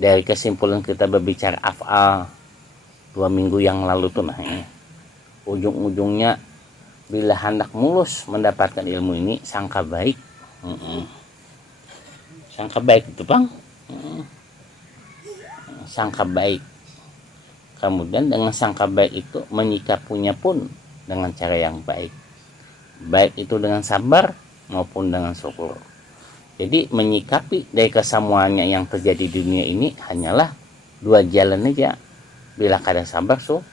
dari kesimpulan kita berbicara af'al 2 minggu yang lalu tuh, nah ujung-ujungnya bila hendak mulus mendapatkan ilmu ini sangka baik. Sangka baik itu bang, sangka baik. Kemudian dengan sangka baik itu menyikapinya pun dengan cara yang baik, baik itu dengan sabar maupun dengan syukur. Jadi menyikapi dari kesemuanya yang terjadi di dunia ini hanyalah 2 jalan aja. Bila kadang sabar syukur,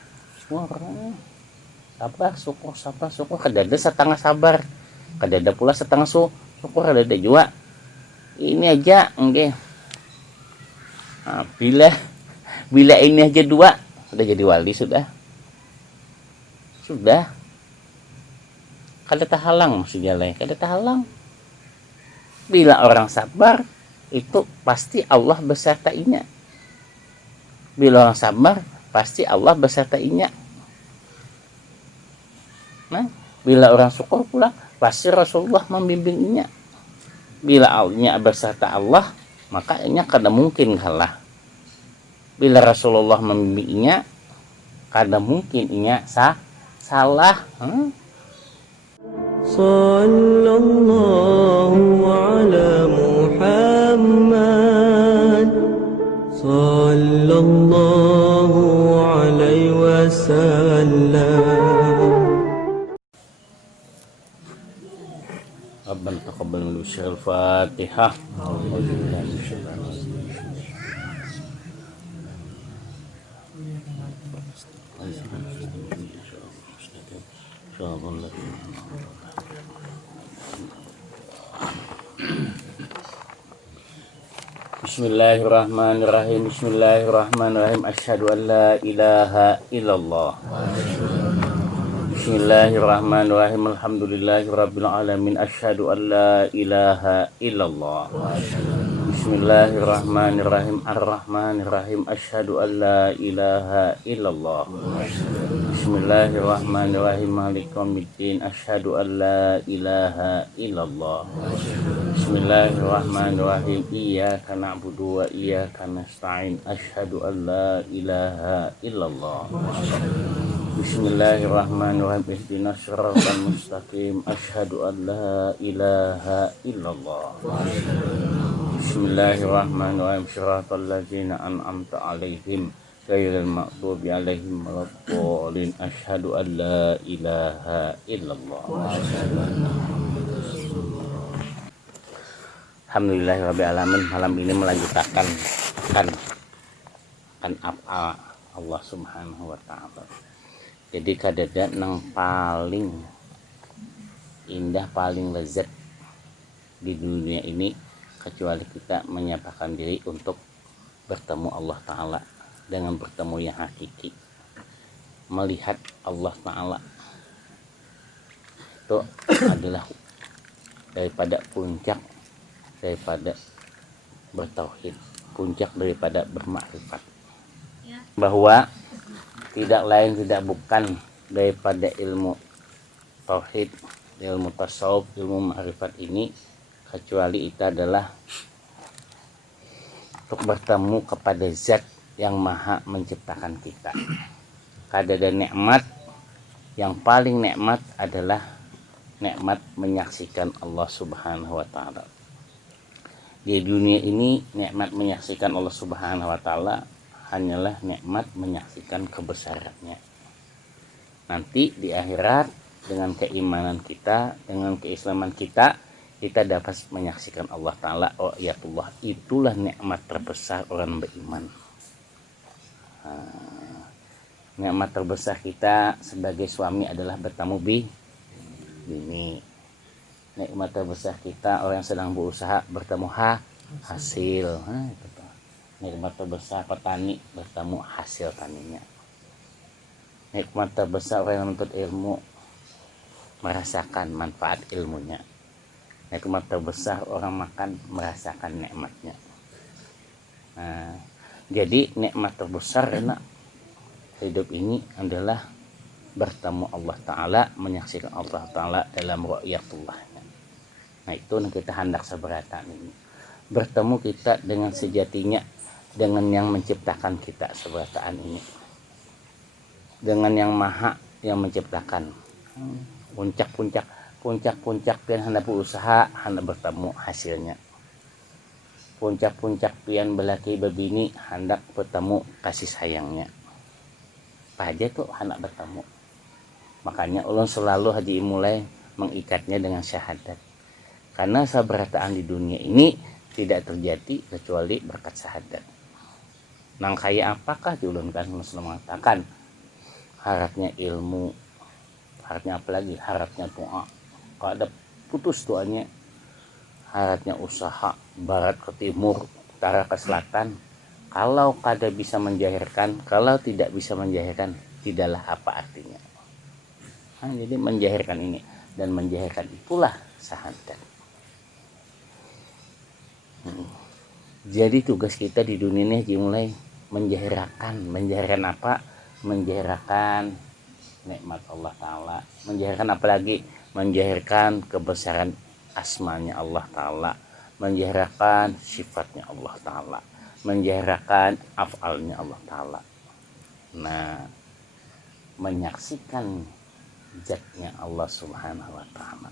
sabar syukur, sabar syukur. Kadada setengah sabar, kadada pula setengah syukur, kadada juga ini aja enggak. Nah, bila ini aja 2 sudah jadi wali, sudah kada tahalang maksudnya lah, kada tahalang. Bila orang sabar itu pasti Allah besertainya. Bila orang sabar pasti Allah besertainya. Nah, bila orang syukur pula pasti Rasulullah membimbingnya. Bila Allah beserta Allah, maka nya kada mungkin kalah. Bila Rasulullah membimbingnya, kada mungkin inya salah. Sallallahu ala Muhammad, sallallahu alaihi wasallam. Rabbana taqabbal minna al-Fatihah. Bismillahirrahmanirrahim. Bismillahirrahmanirrahim. Asyhadu an la ilaha illallah. Bismillahirrahmanirrahim. Alhamdulillahirabbil alamin. Asyhadu an la ilaha illallah. Bismillahirrahmanirrahim. Ar-Rahmanirrahim. Asyhadu an la ilaha illallah. Bismillahirrahmanirrahim. Maliki yaumiddin. Asyhadu an la ilaha illallah. Bismillahirrahmanirrahim. Iyyaka na'budu wa iyyaka nasta'in. Asyhadu an la ilaha illallah. Bismillahirrahmanirrahim. Ihdinas siratal mustaqim. Asyhadu an la ilaha illallah. Bismillahirrahmanirrahim. Shiratal ladzina an'amta 'alaihim ghairil maghdubi 'alaihim waladdallin. Asyhadu an la ilaha illallah. Alhamdulillahirabbil alamin. Malam ini melanjutkan kan af'al Allah Subhanahu wa taala. Jadi kadada nang paling indah, paling lezat di dunia ini kecuali kita menyatakan diri untuk bertemu Allah Ta'ala dengan bertemu yang hakiki, melihat Allah Ta'ala. Itu adalah daripada puncak daripada bertauhid, puncak daripada bermakrifat, bahwa tidak lain tidak bukan daripada ilmu tauhid, ilmu tasawuf, ilmu makrifat ini, kecuali itu adalah untuk bertemu kepada zat yang maha menciptakan kita. Kadada nikmat yang paling nikmat adalah nikmat menyaksikan Allah Subhanahu wa taala. Di dunia ini nikmat menyaksikan Allah Subhanahu wa taala hanyalah nikmat menyaksikan kebesarannya. Nanti di akhirat dengan keimanan kita, dengan keislaman kita, kita dapat menyaksikan Allah Ta'ala. Oh ya Allah, itulah nikmat terbesar orang beriman. Nikmat terbesar kita sebagai suami adalah bertemu bini. Nikmat terbesar kita orang yang sedang berusaha bertemu hasil. Nikmat terbesar petani bertemu hasil taninya. Nikmat terbesar orang yang menuntut ilmu merasakan manfaat ilmunya. Nikmat terbesar orang makan merasakan nikmatnya. Nah, jadi nikmat terbesar enak hidup ini adalah bertemu Allah Ta'ala, menyaksikan Allah Ta'ala dalam ru'yatullah. Nah itu kita hendak seberatan ini, bertemu kita dengan sejatinya dengan yang menciptakan kita seberataan ini, dengan yang maha yang menciptakan. Puncak-puncak pian hendak berusaha hendak bertemu hasilnya. Puncak-puncak pian belaki bebini hendak bertemu kasih sayangnya. Apa aja tuh hendak bertemu. Makanya ulun selalu haji mulai mengikatnya dengan syahadat. Karena sabarataan di dunia ini tidak terjadi kecuali berkat syahadat. Nang kaya apakah diulunkan mengatakan harapnya ilmu, harapnya apalagi harapnya doa. Kalau ada putus doanya, harapnya usaha barat ke timur, utara ke selatan. Kalau kada bisa menjahirkan, kalau tidak bisa menjahirkan, tidaklah apa artinya. Jadi menjahirkan ini dan menjahirkan itulah syahadat. Jadi tugas kita di dunia ini dimulai menjahirkan apa? Menjahirkan nikmat Allah Ta'ala, menjahirkan apa lagi? Menjahirkan kebesaran asmanya Allah Ta'ala, menjahirkan sifatnya Allah Ta'ala, menjahirkan af'alnya Allah Ta'ala. Nah, menyaksikan zatnya Allah Subhanahu wa Ta'ala.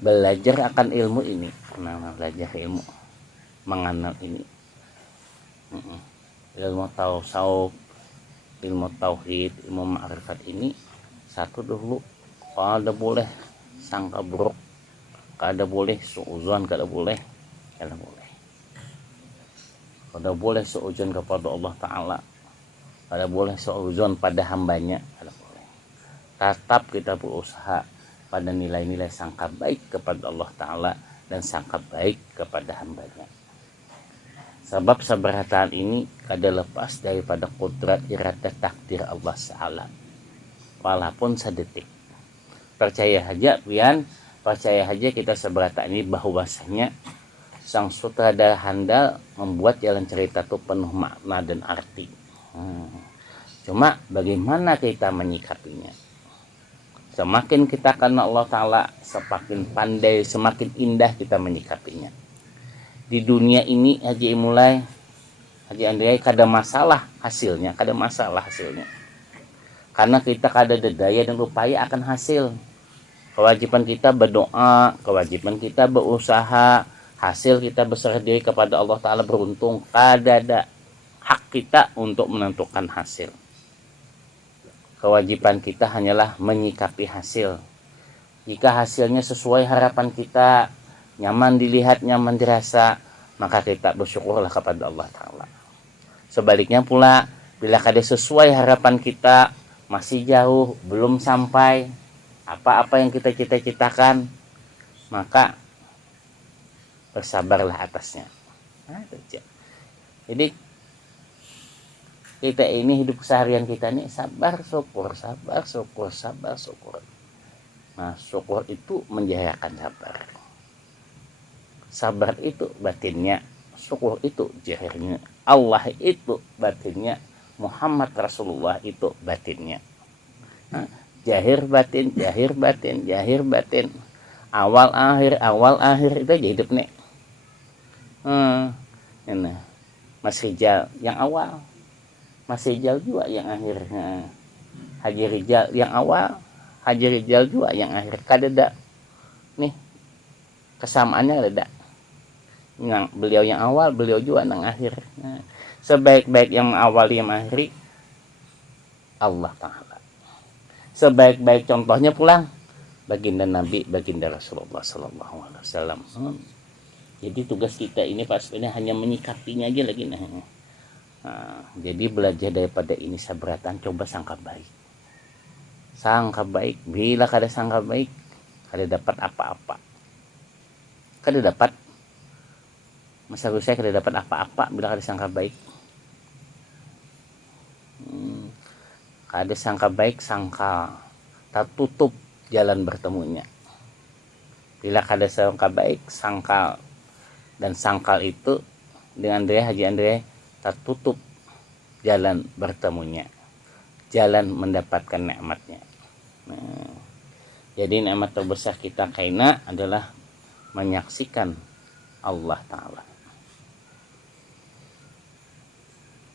Belajar akan ilmu ini, belajar ilmu, mengenal ini, ilmu tasawuf, ilmu tauhid, ilmu ma'rifat ini satu dulu. Kada boleh sangka buruk, kada boleh suuzon, kada boleh suuzon kepada Allah Ta'ala, kada boleh suuzon pada hambanya, kada boleh. Tetap kita berusaha pada nilai-nilai sangka baik kepada Allah Ta'ala dan sangka baik kepada hambanya. Sebab sabarataan ini kada lepas daripada kudrat iradah takdir Allah Ta'ala, walaupun sedetik. Percaya aja kita sabarataan ini bahwasanya sang sutradara handal membuat jalan cerita itu penuh makna dan arti. Cuma bagaimana kita menyikapinya? Semakin kita kenal Allah Ta'ala, semakin pandai, semakin indah kita menyikapinya. Di dunia ini Haji Andrea kada masalah hasilnya. Karena kita kada ada daya dan upaya akan hasil. Kewajiban kita berdoa, kewajiban kita berusaha, hasil kita berserah diri kepada Allah Ta'ala beruntung. Kada ada hak kita untuk menentukan hasil. Kewajiban kita hanyalah menyikapi hasil. Jika hasilnya sesuai harapan kita, nyaman dilihat, nyaman dirasa, maka kita bersyukurlah kepada Allah Ta'ala. Sebaliknya pula, bila kada sesuai harapan kita, masih jauh, belum sampai apa-apa yang kita cita-citakan, maka bersabarlah atasnya. Jadi kita ini hidup seharian kita ini sabar syukur. Nah, syukur itu menjayakan sabar. Sabar itu batinnya, syukur itu jahirnya. Allah itu batinnya, Muhammad Rasulullah itu batinnya. Nah, jahir batin. Awal akhir itu aja hidup nih. Ini Mas Rijal yang awal, Mas Rijal juga yang akhir. Haji Rijal yang awal, Haji Rijal juga yang akhir. Kadeda nih kesamaannya ada. Yang beliau yang awal, beliau juga yang akhir. Nah, sebaik-baik yang awal yang akhir Allah Ta'ala. Sebaik-baik contohnya pulang baginda Nabi, baginda Rasulullah Sallallahu Alaihi Wasallam. Jadi tugas kita ini Pak sebenarnya hanya menyikapinya aja lagi. Nah, jadi belajar daripada ini sabratan, coba sangka baik. Bila kada sangka baik, kada dapat apa-apa. Kada dapat. Masa saya kada dapat apa-apa bila kada sangka baik. Kada sangka baik, sangka tertutup jalan bertemunya. Bila kada sangka baik, sangkal, dan sangkal itu dengan Haji Andre tertutup jalan bertemunya, jalan mendapatkan nikmatnya. Nah, jadi nikmat terbesar kita kaina adalah menyaksikan Allah Ta'ala.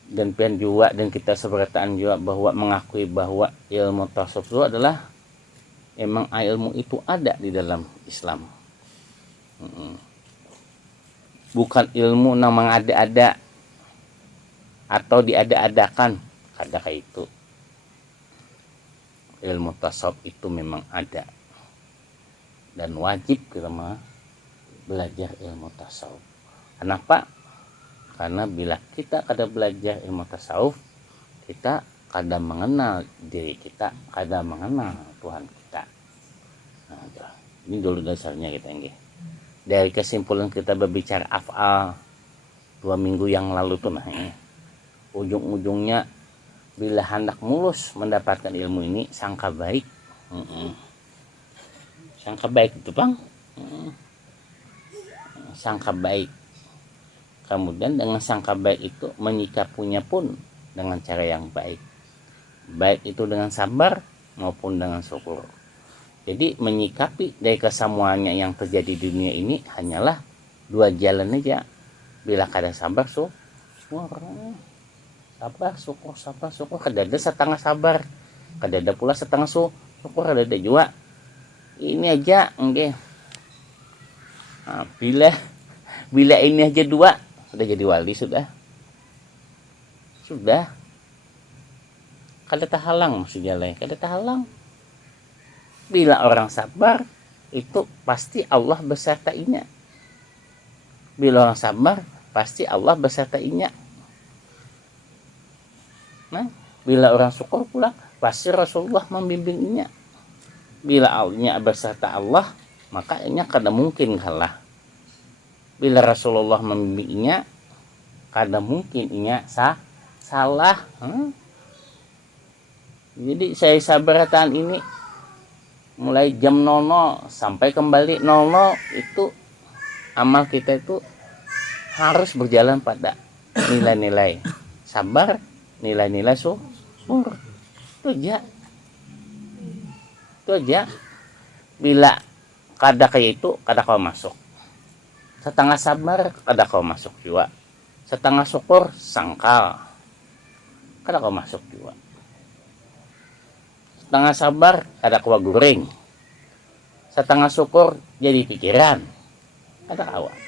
dan pian juga dan kita seberataan juga bahwa mengakui bahwa ilmu tasawuf itu adalah emang ilmu itu ada di dalam Islam. Bukan ilmu namang ada-ada atau diada-adakan, ada kayak itu. Ilmu tasawuf itu memang ada dan wajib kita mah belajar ilmu tasawuf. Kenapa? Karena bila kita kada belajar ilmu tasawuf, kita kada mengenal diri kita, kada mengenal Tuhan kita. Nah, ini dulu dasarnya kita ini. Dari kesimpulan kita berbicara af'al 2 minggu yang lalu tuh, nah ini ujung-ujungnya bila hendak mulus mendapatkan ilmu ini, sangka baik. Sangka baik itu bang, sangka baik. Kemudian dengan sangka baik itu menyikapinya pun dengan cara yang baik, baik itu dengan sabar maupun dengan syukur. Jadi menyikapi dari kesemuanya yang terjadi di dunia ini hanyalah 2 jalan aja. Bila kada sabar, syukur. Sabar, syukur. Kada ada setengah sabar, kada ada pula setengah syukur, kada ada juga. Ini aja, okay. Nah, bila ini aja 2, sudah jadi wali sudah. Kada tahalang maksudnya lah, kada tahalang. Bila orang sabar itu pasti Allah besertainya. Bila orang sabar pasti Allah besertainya. Nah, bila orang syukur pula pasti Rasulullah membimbingnya. Bila Allah beserta Allah, maka nya kada mungkin kalah. Bila Rasulullah membimbingnya, kada mungkin nya salah. Jadi saya sabaratan ini mulai jam 00 sampai kembali 00 itu amal kita itu harus berjalan pada nilai-nilai sabar, nilai-nilai syukur. Itu aja. Bila kada kayak itu, kada kau masuk. Setengah sabar, kada kau masuk juga. Setengah syukur, sangkal, kada kau masuk juga. Setengah sabar ada kuah goreng, setengah syukur jadi pikiran, ada awak.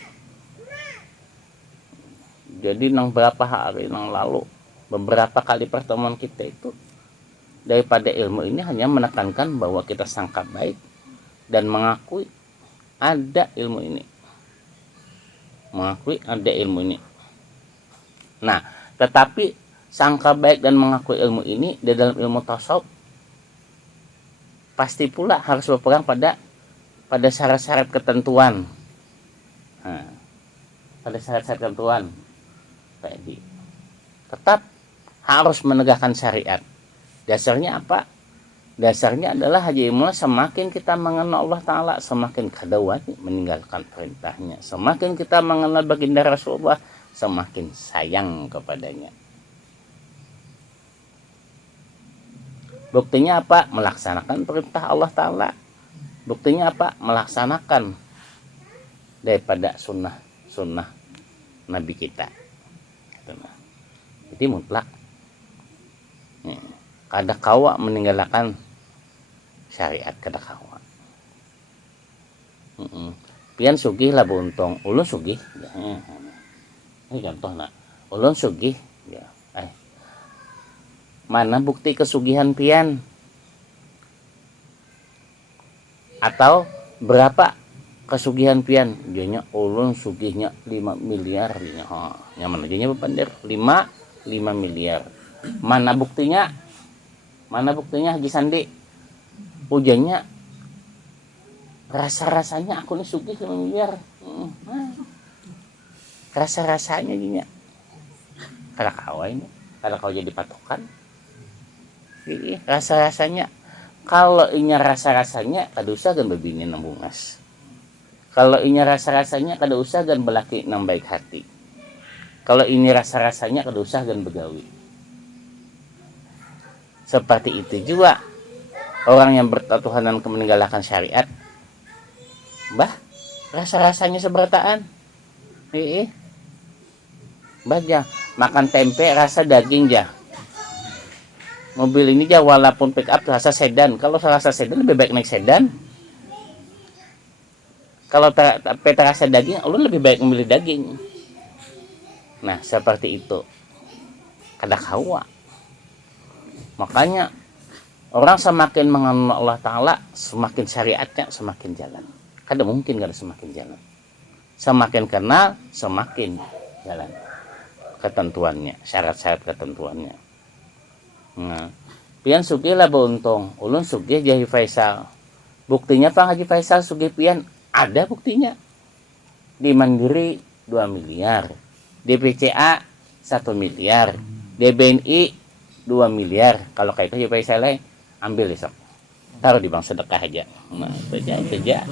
Jadi nang berapa hari nang lalu, beberapa kali pertemuan kita itu daripada ilmu ini hanya menekankan bahwa kita sangka baik dan mengakui ada ilmu ini, Nah, tetapi sangka baik dan mengakui ilmu ini di dalam ilmu tasawuf pasti pula harus berpegang pada syarat-syarat ketentuan. Nah, pada syarat-syarat ketentuan tadi tetap harus menegakkan syariat. Dasarnya apa? Dasarnya adalah haji imula semakin kita mengenal Allah Ta'ala, semakin kada wajib meninggalkan perintahnya. Semakin kita mengenal baginda Rasulullah, semakin sayang kepadanya. Buktinya apa? Melaksanakan perintah Allah Ta'ala. Buktinya apa? Melaksanakan daripada sunnah Nabi kita. Jadi mutlak. Kada kawa meninggalkan syariat, kada kawa. Pian sugih lah buntung, ulun sugih. Ini contoh nak, ulun sugih. Ya. Mana bukti kesugihan pian? Atau berapa kesugihan pian? Jadinya ulun sugihnya 5 miliar. Yang mana jadinya bepandir 5 miliar. Mana buktinya? Haji Sandi? Ujannya rasa-rasanya aku nih sugih 5 miliar. Rasa-rasanya jadinya. Kada kawa ini. Kada kau jadi patokan. Rasa-rasanya, kalau inya rasa-rasanya kada usah gan bebini nang bungas. Kalau inya rasa-rasanya kada usah gan belaki nang baik hati. Kalau ini rasa-rasanya kada usah gan begawi. Seperti itu juga orang yang bertatuhanan meninggalkan syariat. Rasa-rasanya seberataan. Baja makan tempe rasa daging jah. Mobil ini jah walaupun pick up rasa sedan. Kalau rasa sedan lebih baik naik sedan. Kalau terasa daging, ulun lebih baik memilih daging. Nah seperti itu. Kada kawa. Makanya orang semakin mengenal Allah Ta'ala, semakin syariatnya semakin jalan. Kada mungkin kada semakin jalan. Semakin kenal, semakin jalan ketentuannya, syarat-syarat ketentuannya. Nah, pian sugih lah beruntung. Ulun sugih Haji Faisal. Buktinya Pak Haji Faisal sugih pian, ada buktinya. Di Mandiri 2 miliar, di BCA 1 miliar, di BNI 2 miliar. Kalau kayak itu Haji Faisal ambil besok, taruh di bank sedekah aja. Nah, saja.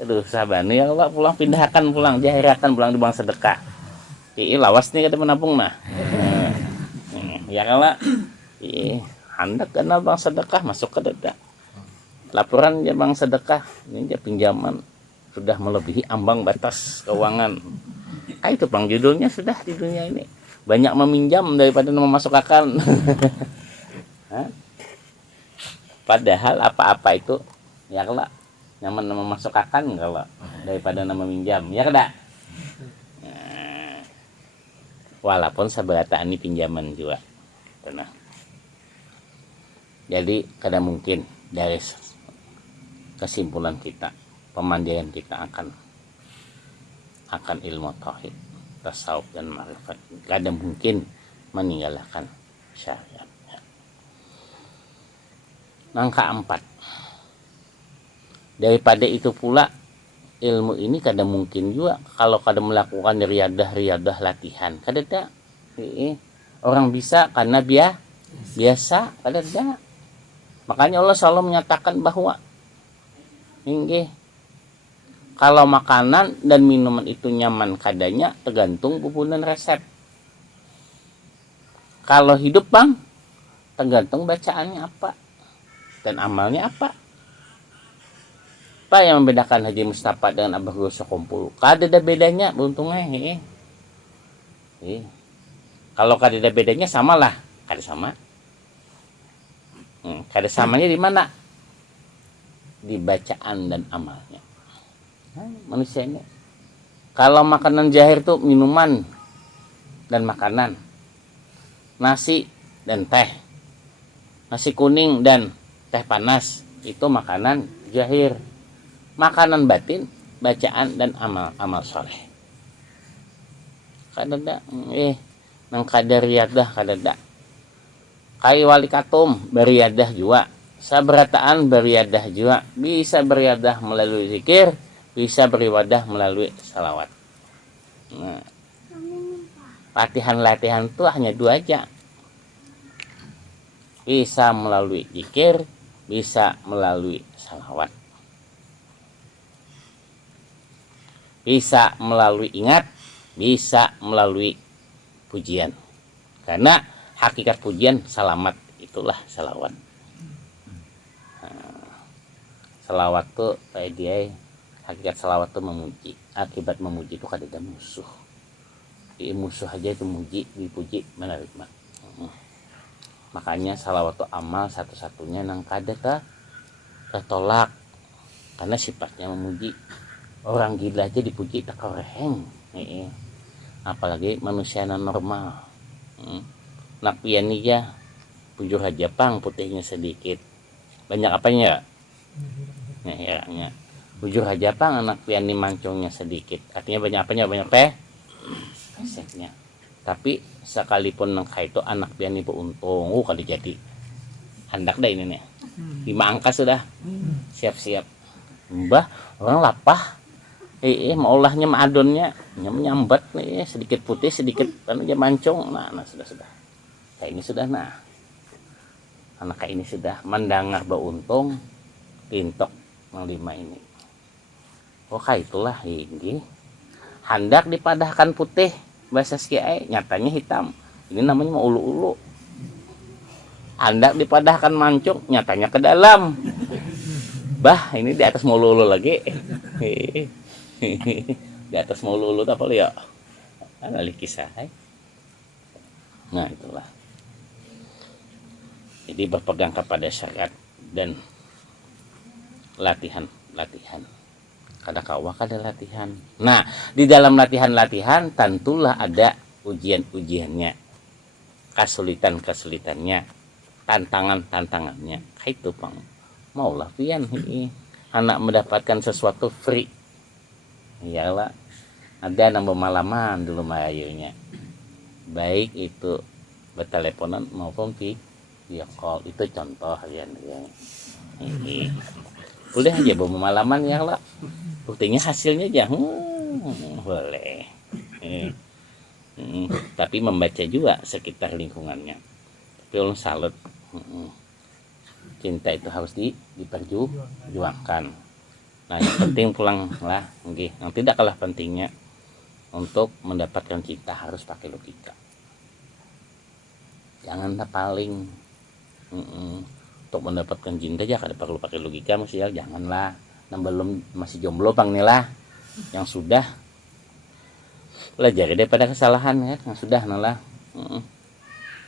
Aduh sahabat ya Allah, pulang pindahkan pulang, jahirakan pulang di bank sedekah. Lawas nih kata menabung nah. Ya kalau hendak kenal bank sedekah masuk ke dada. Laporan ya bank sedekah ini dia pinjaman sudah melebihi ambang batas keuangan. Itu bang judulnya sudah di dunia ini. Banyak meminjam daripada memasukkan. Padahal apa-apa itu ya kalau nyaman memasukkan kalau daripada meminjam ya kada. Walaupun seberataan ini pinjaman juga. Nah. Jadi kada mungkin dari kesimpulan kita, pemandian kita akan ilmu tauhid, tasawuf dan ma'rifat. Kada mungkin meninggalkan syariat. Angka 4. Daripada itu pula ilmu ini kada mungkin juga kalau kada melakukan riadah latihan. Kada ada. Orang bisa karena biasa, kada ada. Makanya Allah selalu menyatakan bahwa kalau makanan dan minuman itu nyaman kadanya tergantung pupunan resep. Kalau hidup bang, tergantung bacaannya apa dan amalnya apa. Apa yang membedakan Haji Mustafa dengan Abah Guru Sokumpul? Kada ada bedanya, beruntungnya. Kalau kada ada bedanya samalah, kada sama. Kada samanya di mana? Di bacaan dan amalnya. Manusia ini. Kalau makanan jahir tuh minuman dan makanan, nasi dan teh, nasi kuning dan teh panas itu makanan jahir. Makanan batin, bacaan dan amal soleh. Kadada, nang kada riadah kadada. Kai wali katum beriadah juga. Saberataan beriadah juga. Bisa beriadah melalui zikir, bisa beribadah melalui salawat. Nah, latihan itu hanya 2 aja. Bisa melalui zikir, bisa melalui salawat. Bisa melalui ingat, bisa melalui pujian. Karena hakikat pujian salamat, itulah salawat. Salawat tuh kayak dia, hakikat salawat tuh memuji. Akibat memuji itu kada ada musuh. Musuh aja itu muji, dipuji menarik mak. Makanya salawat tuh amal satu-satunya nang kada ketolak karena sifatnya memuji. Orang gila aja dipuji tak koreng. Apalagi manusia normal. Nak pian ya bujur aja pang putihnya sedikit. Banyak apanya? Ya. Bujur aja pang anak pian ni mancungnya sedikit. Artinya banyak apanya? Banyak peseknya. Tapi sekalipun nang itu anak pian ni beruntung, kali jadi. Hendak dah ini nih. 5 angka sudah. Siap-siap. Mbah, orang lapah. Maulahnya maadonnya menyambat nih sedikit putih sedikit anu aja mancung. Nah sudah kayak ini sudah anak kayak ini sudah mendengar beruntung pintok yang 5 ini. Kayak itulah ini hendak dipadahkan putih bahasa Kiai nyatanya hitam. Ini namanya mau ulu-ulu. Hendak dipadahkan mancung nyatanya ke dalam. Bah ini di atas mau ulu-ulu lagi. Di atas mau lulu apa ya? alih kisah. Nah itulah. Jadi berpegang kepada syariat dan latihan. Kada kawah kada latihan. Nah di dalam latihan tentulah ada ujiannya, kesulitannya, tantangannya. Itu pang maulah pian anak mendapatkan sesuatu free. Iyalah ada nambah malaman dulu mayunya, baik itu berteleponan maupun via call. Itu contoh ya. Boleh aja bawa malaman ya lah, buktinya hasilnya aja boleh. Tapi membaca juga sekitar lingkungannya. Tapi ulun salut, cinta itu harus diperjuangkan. Nah yang penting pulang lah, yang tidak kalah pentingnya untuk mendapatkan cinta harus pakai logika. Janganlah paling untuk mendapatkan cinta aja kada perlu pakai logika, maksudnya janganlah. Yang belum masih jomblo pang nih lah, yang sudah belajar daripada kesalahan ya, yang sudah nalah.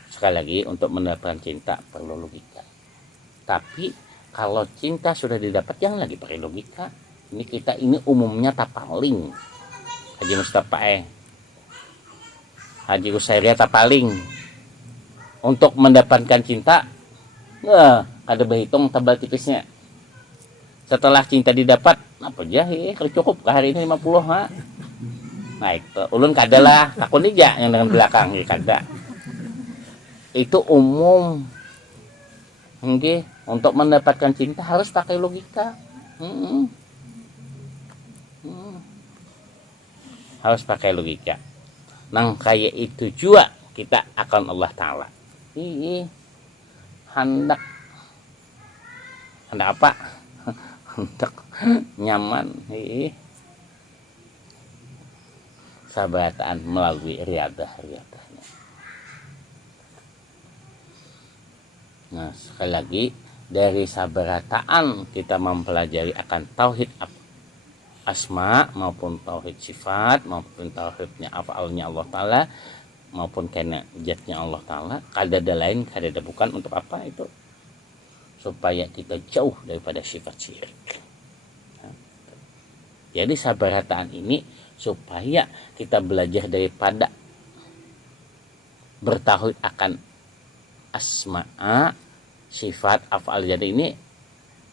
Sekali lagi untuk mendapatkan cinta perlu logika. Tapi kalau cinta sudah didapat jangan lagi pakai logika. Ini kita ini umumnya tapaling. Haji Mustafa Haji Usairia tapaling untuk mendapatkan cinta. Ada berhitung tabal tipisnya. Setelah cinta didapat apa aja kalau cukup ke hari ini 50 ha. Nah itu ulun kada lah, aku niga yang dengan belakang kada. Itu umum. Untuk mendapatkan cinta harus pakai logika. Harus pakai logika. Nang kayak itu juga kita akan Allah Ta'ala. Hendak apa? Hendak nyaman. Sahabataan melalui riadahnya. Nah sekali lagi dari sabarataan kita mempelajari akan tauhid asma maupun tauhid sifat maupun tauhidnya afalnya Allah Ta'ala maupun karena zatnya Allah Ta'ala. Kada ada lain, kada ada bukan untuk apa itu? Supaya kita jauh daripada sifat syirik. Jadi sabarataan ini supaya kita belajar daripada bertauhid akan asma'a sifat afal. Jadi ini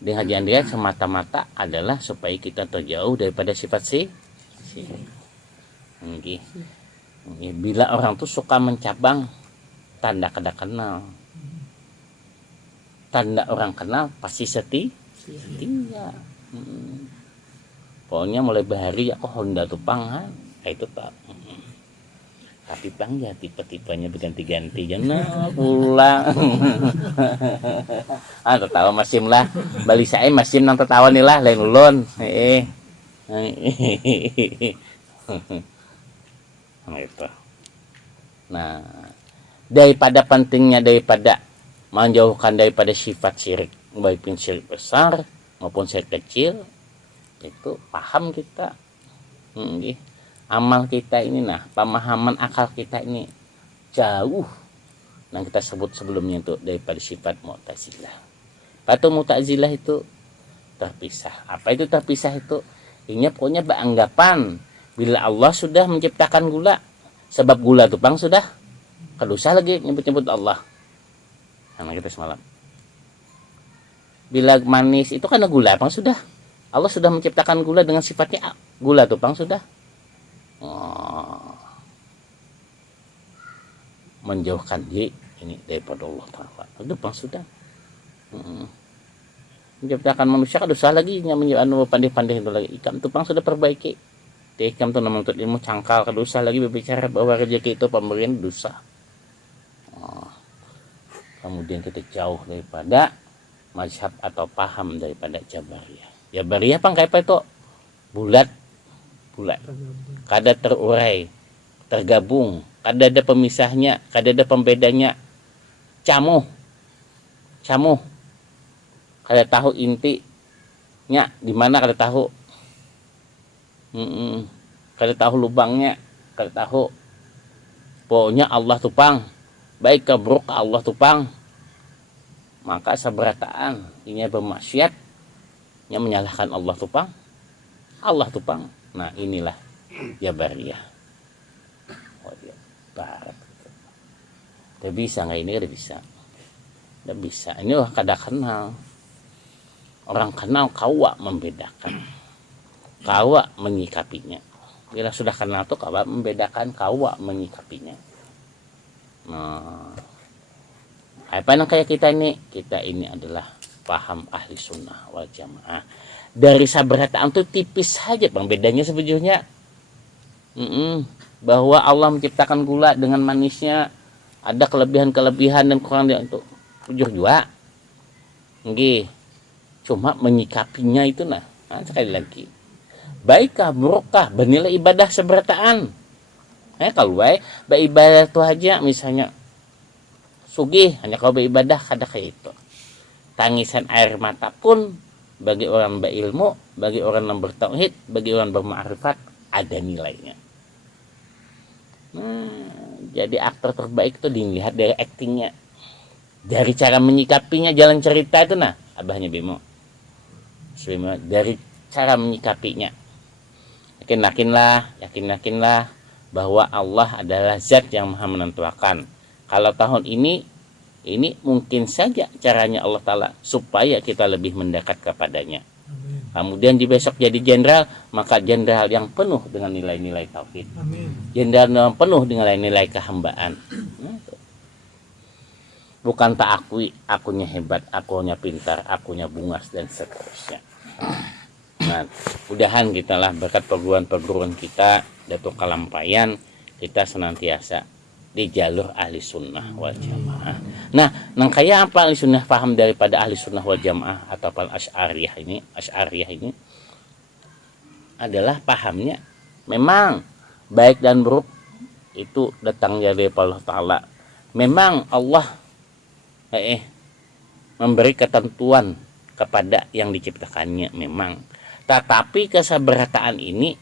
dengan dia semata-mata adalah supaya kita terjauh daripada sifat syirik. Bila orang tuh suka mencabang, tanda kada kenal. Tanda orang kenal pasti setia. Pokoknya mulai bahari aku Honda tupangan, itu tak. Tapi pang ya tipe-tipenya berganti-ganti jangan pulang. Tertawa masim lah. Bali saya masim nang tertawa nih lah lain ulun. Itu. Nah, daripada pentingnya daripada menjauhkan daripada sifat syirik, baik syirik besar maupun syirik kecil, itu paham kita. Amal kita ini pemahaman akal kita ini jauh yang kita sebut sebelumnya itu daripada sifat Mu'tazilah. Atau Mu'tazilah itu terpisah. Apa itu terpisah itu? Ini pokoknya beranggapan bila Allah sudah menciptakan gula, sebab gula itu bang sudah kedosa lagi nyebut-nyebut Allah. Sama kita semalam. Bila manis itu karena gula bang sudah. Allah sudah menciptakan gula dengan sifatnya gula itu bang sudah. Menjauhkan diri ini daripada Allah Ta'ala. Itu bang sudah. Menciptakan manusia dosa lagi anu pandai-pandai itu lagi. Ikam tupang sudah perbaiki. Ikam tuh namanya ilmu cangkal dosa lagi berbicara bahwa rezeki itu pemberian dosa. Kemudian kita jauh daripada mazhab atau paham daripada Jabariyah. Jabariyah pang kayak apa itu? Bulat. Kada terurai, tergabung, kada ada pemisahnya, kada ada pembedanya. Camuh. Kada tahu intinya di mana, kada tahu. Kada tahu lubangnya, kada tahu pokoknya Allah tupang, baik ka buruk ka Allah tupang, maka sabarataan ini bermaksiat yang menyalahkan Allah tupang. Nah inilah Jabariyah. Oh dia barat. Tidak bisa nggak ini? Tidak bisa. Ini orang kada kenal. Orang kenal kawa membedakan, kawa menyikapinya. Bila sudah kenal tuh kawa membedakan, kawa menyikapinya. Nah, apa yang kayak kita ini adalah paham ahli sunnah wal jamaah. Dari sabarataan tuh tipis saja bang bedanya sebetulnya. Bahwa Allah menciptakan gula dengan manisnya, ada kelebihan-kelebihan dan kurang itu jujur juga. Nggih. Cuma menyikapinya itu nah sekali lagi. Baikkah burukkah bernilai ibadah seberataan. Kalau baik beribadah itu aja misalnya sugih hanya kalau beribadah kada kayak itu. Tangisan air mata pun bagi orang berilmu, bagi orang yang bertauhid, bagi orang bermakrifat ada nilainya. Jadi aktor terbaik itu dilihat dari aktingnya, dari cara menyikapinya, jalan cerita itu nah abahnya Bimo. Dari cara menyikapinya, yakinlah bahwa Allah adalah zat yang maha menentukan. Kalau tahun ini mungkin saja caranya Allah Ta'ala supaya kita lebih mendekat kepadanya. Kemudian di besok jadi jenderal, maka jenderal yang penuh dengan nilai-nilai tauhid, jenderal yang penuh dengan nilai-nilai kehambaan. Bukan tak akui akunya hebat, akunya pintar, akunya bungas dan seterusnya. Nah, mudahan kita lah berkat perguruan kita Datuk Kalampayan, kita senantiasa di jalur ahli sunnah wal jamaah. Nah, nang kaya apa ahli sunnah paham daripada ahli sunnah wal jamaah atau asy'ariyah ini adalah pahamnya memang baik dan buruk itu datang dari Allah Ta'ala. Memang Allah memberi ketentuan kepada yang diciptakannya memang. Tetapi kesabarataan ini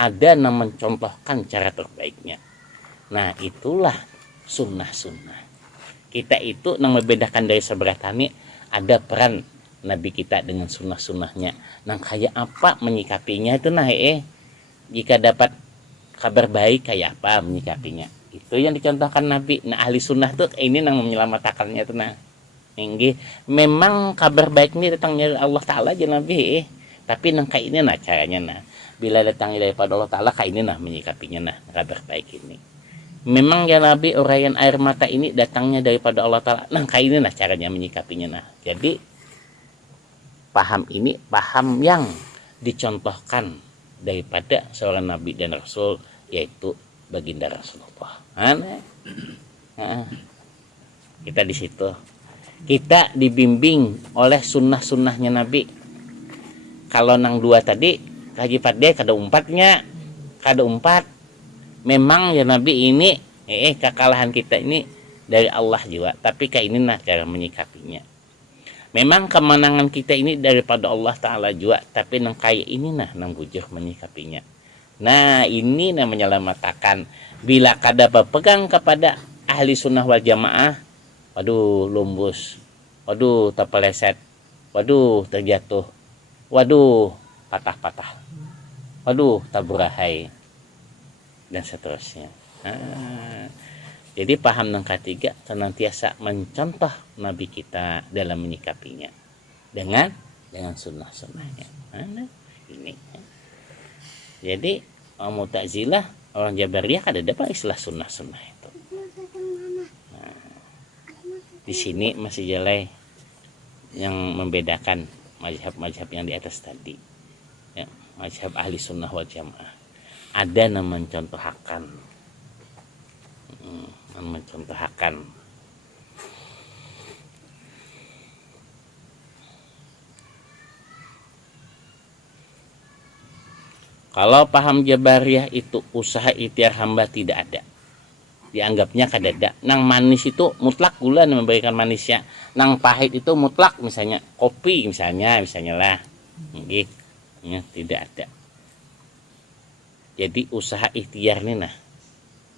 ada yang mencontohkan cara terbaiknya. Nah itulah sunnah-sunnah. Kita itu yang membedakan dari sabarataan ini ada peran Nabi kita dengan sunnah-sunnahnya. Nah kayak apa menyikapinya itu nah jika dapat kabar baik kayak apa menyikapinya. Itu yang dicontohkan Nabi. Nah ahli sunnah tuh ini yang menyelamatkannya itu nah. Ini memang kabar baik ini datangnya dari Allah Ta'ala aja Nabi. Tapi nang kayak ini nah caranya nah. Bila datangnya daripada Allah Ta'ala kayak ini nah menyikapinya nah kabar baik ini. Memang ya Nabi uraian air mata ini datangnya daripada Allah Ta'ala. Nah kayak ini nah caranya menyikapinya nah. Jadi paham ini paham yang dicontohkan daripada seorang Nabi dan Rasul, yaitu baginda Rasulullah. Kita di situ. Kita dibimbing oleh sunnah-sunnahnya Nabi. Kalau nang dua tadi kaji dia kada umpat. Memang ya Nabi ini kekalahan kita ini dari Allah juga, tapi kayak ini nah cara menyikapinya. Memang kemenangan kita ini daripada Allah Ta'ala juga, tapi nang kayak ini nah nang bujur menyikapinya. Nah ini namanya menyelamatkan. Bila kada berpegang kepada ahli sunnah wal jamaah, waduh lumbus, waduh terpeleset, waduh terjatuh, waduh patah-patah, waduh taburahai dan seterusnya. Jadi paham yang ketiga senantiasa mencontoh Nabi kita dalam menyikapinya dengan sunnah-sunnahnya. Ini. Jadi orang Mu'tazilah, orang Jabariyah kada dapat istilah sunnah-sunnah itu. Di sini masih jelai yang membedakan mazhab-mazhab yang di atas tadi. Ya, mazhab ahli sunnah wal jamaah. Ada yang mencontohkan. Kalau paham Jabariyah itu usaha ikhtiar hamba tidak ada, dianggapnya kadada. Nang manis itu mutlak gula yang memberikan manisnya, nang pahit itu mutlak misalnya kopi misalnya lah, ya, tidak ada. Jadi usaha ikhtiar ini nah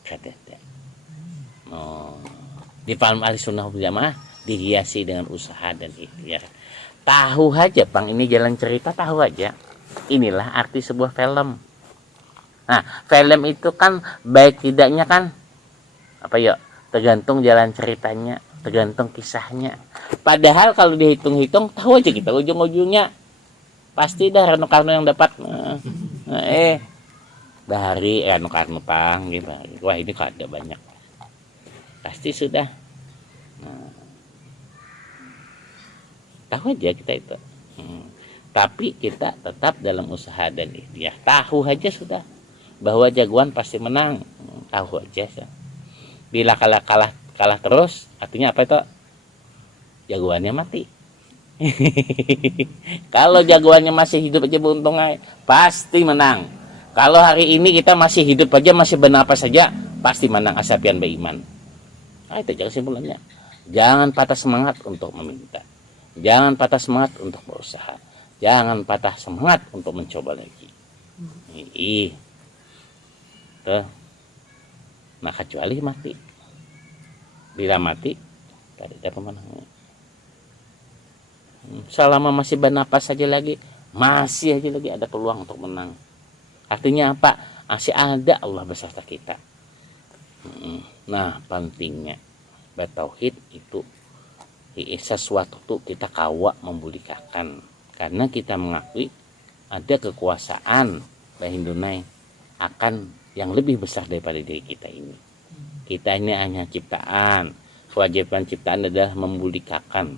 kadada. Oh. Di paham ahli sunnah wal jamaah dihiasi dengan usaha dan ikhtiar. Tahu aja Bang, ini jalan cerita, tahu aja. Inilah arti sebuah film. Nah, film itu kan baik tidaknya kan apa ya? Tergantung jalan ceritanya, tergantung kisahnya. Padahal kalau dihitung-hitung tahu aja kita ujung-ujungnya pasti dah Rano Karno yang dapat. Dari Rano Karno pang gitu. Wah, ini kok ada banyak. Pasti sudah. Nah, tahu aja kita itu. Tapi kita tetap dalam usaha dan ikhtiar. Tahu aja sudah bahwa jagoan pasti menang. Tahu aja. Bila kalah terus, artinya apa itu? Jagoannya mati. Kalau jagoannya masih hidup aja beruntung aja, pasti menang. Kalau hari ini kita masih hidup aja, masih bernapas saja, pasti menang. Asapian beriman. Nah, itu aja kesimpulannya. Jangan patah semangat untuk meminta. Jangan patah semangat untuk berusaha. Jangan patah semangat untuk mencoba lagi. Tuh. Nah, kecuali mati. Bila mati, tidak ada pemenangnya. Selama masih bernapas saja lagi, masih aja lagi ada peluang untuk menang. Artinya apa? Masih ada Allah beserta kita. Nah, pentingnya bertauhid itu sesuatu tuh kita kawa membudikakan, karena kita mengakui ada kekuasaan Bahindunai akan yang lebih besar daripada diri kita ini. Kita ini hanya ciptaan. Kewajiban ciptaan adalah membudikakan.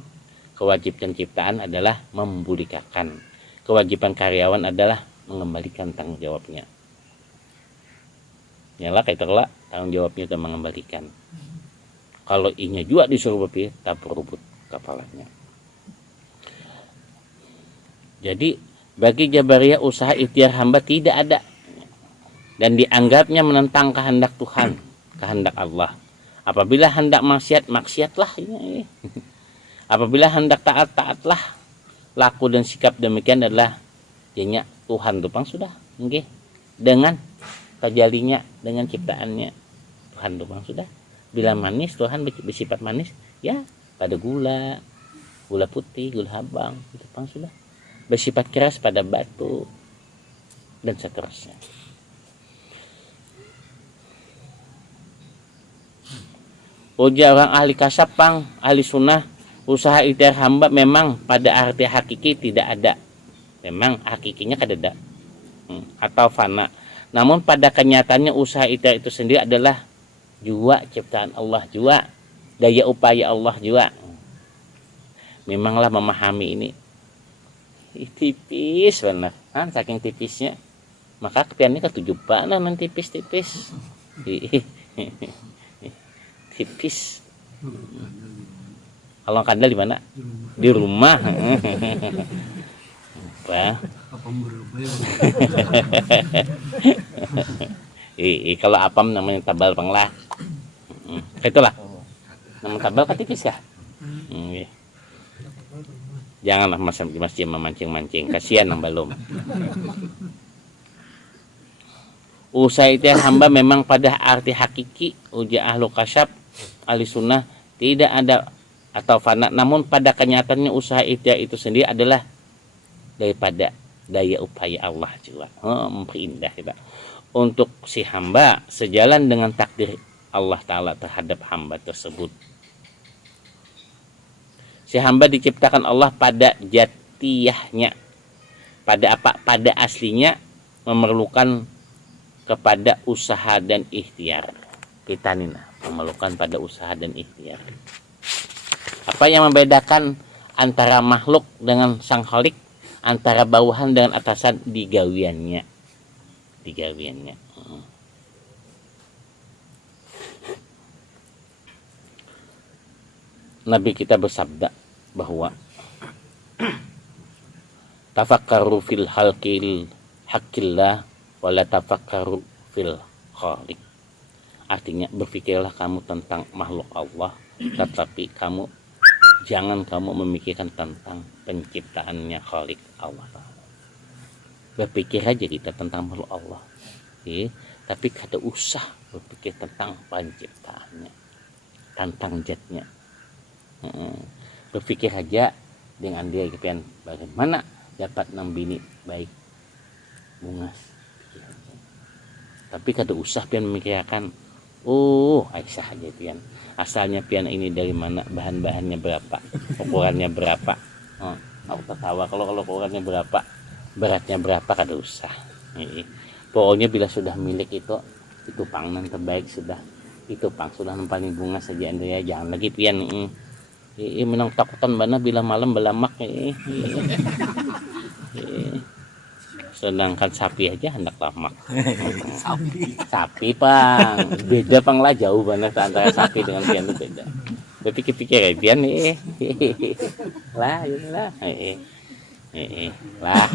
Kewajiban ciptaan adalah membudikakan. Kewajiban karyawan adalah mengembalikan tanggung jawabnya. Yalah kayak lah tanggung jawabnya itu mengembalikan. Kalau inya juga disuruh berpikir, tak berubut kepalanya. Jadi bagi Jabariyah usaha ikhtiar hamba tidak ada, dan dianggapnya menentang kehendak Tuhan, kehendak Allah. Apabila hendak maksiat, maksiatlah. Apabila hendak taat, taatlah. Laku dan sikap demikian adalah jadinya Tuhan tupang sudah. Okay. Dengan kejalinya, dengan ciptaannya, Tuhan tupang sudah. Bila manis, Tuhan bersifat manis, ya pada gula putih, gula habang, itu pang sudah. Bersifat keras pada batu dan seterusnya. Ujar orang ahli kasab pang, ahli sunnah, usaha ikhtiar hamba memang pada arti hakiki tidak ada. Memang hakikinya kadada atau fana. Namun pada kenyataannya usaha ikhtiar itu sendiri adalah jua ciptaan Allah, jua daya upaya Allah jua. Memanglah memahami ini tipis benar kan, saking tipisnya maka kepiannya ketujuh panah nan tipis-tipis. Tipis. Kalau kandal di mana? Di rumah. Apa? Kalau apam namanya tabal panglah. Itulah. Nama tabal kan tipis ya. Janganlah masih memancing-mancing, kasihan yang belum. Usaha ikhtiar hamba memang pada arti hakiki uja ahlu kasyaf ahli sunnah tidak ada atau fana, namun pada kenyataannya usaha ikhtiar itu sendiri adalah daripada daya upaya Allah juga. Memperindah kita untuk si hamba sejalan dengan takdir Allah Ta'ala terhadap hamba tersebut. Si hamba diciptakan Allah pada jatiyahnya, pada apa? Pada aslinya memerlukan kepada usaha dan ikhtiar. Kita nih memerlukan pada usaha dan ikhtiar. Apa yang membedakan antara makhluk dengan sang khalik, antara bawahan dengan atasan? Digawiannya. Nabi kita bersabda bahwa tafakkaru fil halqil haqqillah wala tafakkaru fil khaliq. Artinya berpikirlah kamu tentang makhluk Allah, tetapi jangan kamu memikirkan tentang penciptaannya Khalik Allah. Berpikir aja kita tentang makhluk Allah, tapi kada usah berpikir tentang penciptaannya. tantang jatnya. Berpikir aja dengan dia kepian bagaimana dapat 6 bini baik bungas. Tapi kada usah pian memikirkan Aisyah aja pian. Asalnya pian ini dari mana, bahan-bahannya berapa, ukurannya berapa. Aku tertawa kalau ukurannya berapa, beratnya berapa, kada usah. Pokoknya bila sudah milik itu pangnan terbaik sudah. Itu pang sudah paling bunga saja Andrea, jangan lagi pian. Menang takutan mana bila malam belamak. Sedangkan sapi aja hendak lamak. Sapi pang beda pang lah, jauh banget antara sapi dengan pian itu beda. Berpikir-pikir ya pian lah inilah lah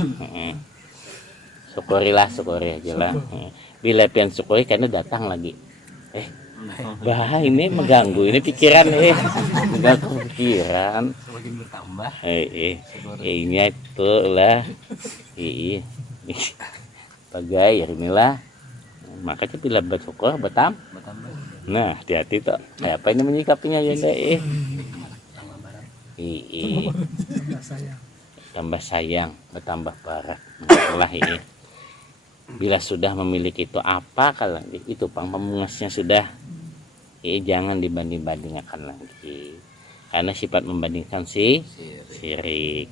syukuri aja lah. Bila pian syukuri karena datang lagi bah ini mengganggu ini pikiran mengganggu pikiran semakin bertambah. Ini itu lah bagai inilah makanya bila bersyukur bertambah. Nah hati-hati tuh kayak apa ini menyikapinya ya tambah sayang bertambah barat lah bila sudah memiliki itu apa kalau itu pembungasnya sudah jangan dibanding-bandingkan lagi karena sifat membandingkan syirik.